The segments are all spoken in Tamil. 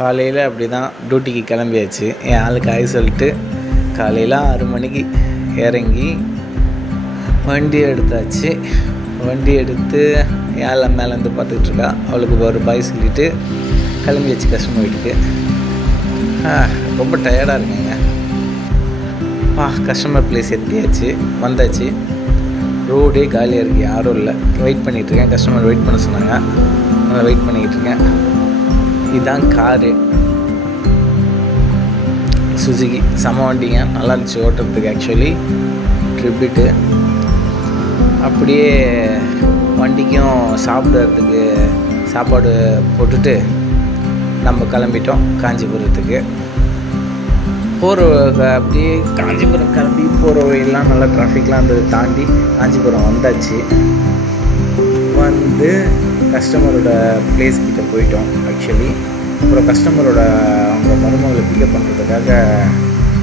காலையில் அப்படி தான் டியூட்டிக்கு கிளம்பியாச்சு. என் ஆளுக்கு ஆய் சொல்லிட்டு காலையில் 6 மணிக்கு இறங்கி வண்டி எடுத்தாச்சு. வண்டி எடுத்து ஏழை மேலேருந்து பார்த்துக்கிட்ருக்கா. அவளுக்கு ஒரு பாய் சொல்லிவிட்டு கிளம்பியாச்சு கஸ்டமர் வீட்டுக்கு. ரொம்ப டயர்டாக இருக்குங்க. கஸ்டமர் ப்ளேஸ் எத்தியாச்சு, வந்தாச்சு. ரோடே காலியாக இருக்குது, யாரும் இல்லை. வெயிட் பண்ணிகிட்ருக்கேன். கஸ்டமர் வெயிட் பண்ண சொன்னாங்க, நான் வெயிட் பண்ணிக்கிட்டு இருக்கேன். இதுதான் காரு, சுசுகி. செம வண்டிங்க, நல்லா இருந்துச்சு ஓட்டுறதுக்கு. ஆக்சுவலி ட்ரிபிட்டு. அப்படியே வண்டிக்கும் சாப்பிட்றதுக்கு சாப்பாடு போட்டுட்டு நம்ம கிளம்பிட்டோம் காஞ்சிபுரத்துக்கு. போகிற அப்படியே காஞ்சிபுரம் கிளம்பி போகிற வழியெல்லாம் நல்லா டிராஃபிக்லாம் இருந்தது. தாண்டி காஞ்சிபுரம் வந்தாச்சு. வந்து கஸ்டமரோட ப்ளேஸ் கிட்டே போயிட்டோம். ஆக்சுவலி அப்புறம் கஸ்டமரோட அவங்க மருமகளை பிக்கப் பண்ணுறதுக்காக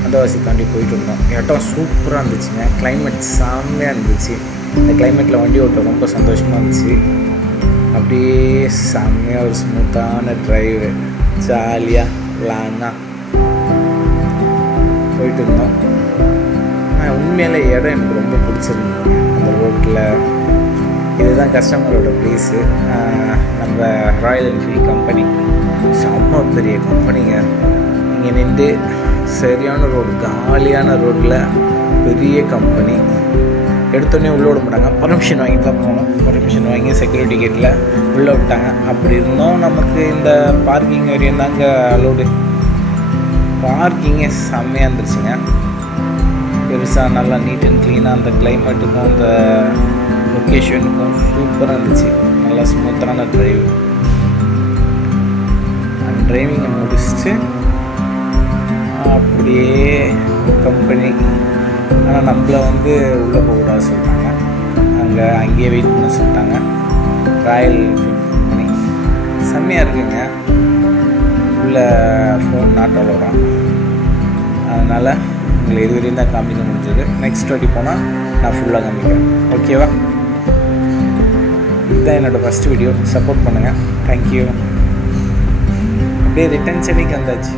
அந்தவாசி தாண்டி போயிட்டு இருந்தோம். இடம் சூப்பராக இருந்துச்சுங்க. கிளைமேட் செம்மையாக இருந்துச்சு. இந்த கிளைமேட்டில் வண்டி ஓட்ட ரொம்ப சந்தோஷமாக இருந்துச்சு. அப்படியே செம்மையாக ஒரு ஸ்மூத்தான ட்ரைவு, ஜாலியாக லாங்காக போயிட்டு இருந்தோம். உண்மையிலே இடம் எனக்கு ரொம்ப பிடிச்சிருந்தது. அந்த ரோட்டில் இதுதான் கஸ்டமரோட ப்ளேஸு. நம்ம ராயல் என்ஃபீல்ட் கம்பெனி செம்ம பெரிய கம்பெனிங்க. இங்கே நின்று சரியான ரோடு, காலியான ரோட்டில் பெரிய கம்பெனி. எடுத்தோடனே உள்ளே விட மாட்டாங்க, பர்மிஷன் வாங்கிட்டு தான் போகணும். பர்மிஷன் வாங்கி செக்யூரிட்டி கேட்டில் உள்ளே விட்டாங்க. அப்படி இருந்தோம் நமக்கு இந்த பார்க்கிங் வரையும் தாங்க அலோடு. பார்க்கிங்கே செம்மையாக இருந்துச்சுங்க. பெருசாக நல்லா நீட் அண்ட் க்ளீனாக அந்த கிளைமேட்டுக்கும் அந்த லொக்கேஷனுக்கும் சூப்பராக இருந்துச்சு. நல்லா ஸ்மூத்தான ட்ரைவ். ட்ரைவிங்கை முடிச்சுட்டு அப்படியே கம்பெனி. ஆனால் நம்மளை வந்து உள்ளே போகக்கூடாது சொல்லிட்டாங்க. அங்கேயே வெயிட் பண்ண சொல்லிட்டாங்க. ராயல் என்ஃபீல்ட் கம்பெனி செம்மையாக இருக்குங்க. உள்ள ஃபோன் நாட் அலோவ். அதனால் உங்களை இதுவரையும் தான் காமிக்க முடிஞ்சது. நெக்ஸ்ட் வாட்டி போனால் நான் ஃபுல்லாக காமிக்கிறேன். ஓகேவா? இதுதான் என்னோடய ஃபஸ்ட் வீடியோ. சப்போர்ட் பண்ணுங்கள். தேங்க்யூ. அப்படியே ரிட்டர்ன் சென்னைக்கு வந்தாச்சு.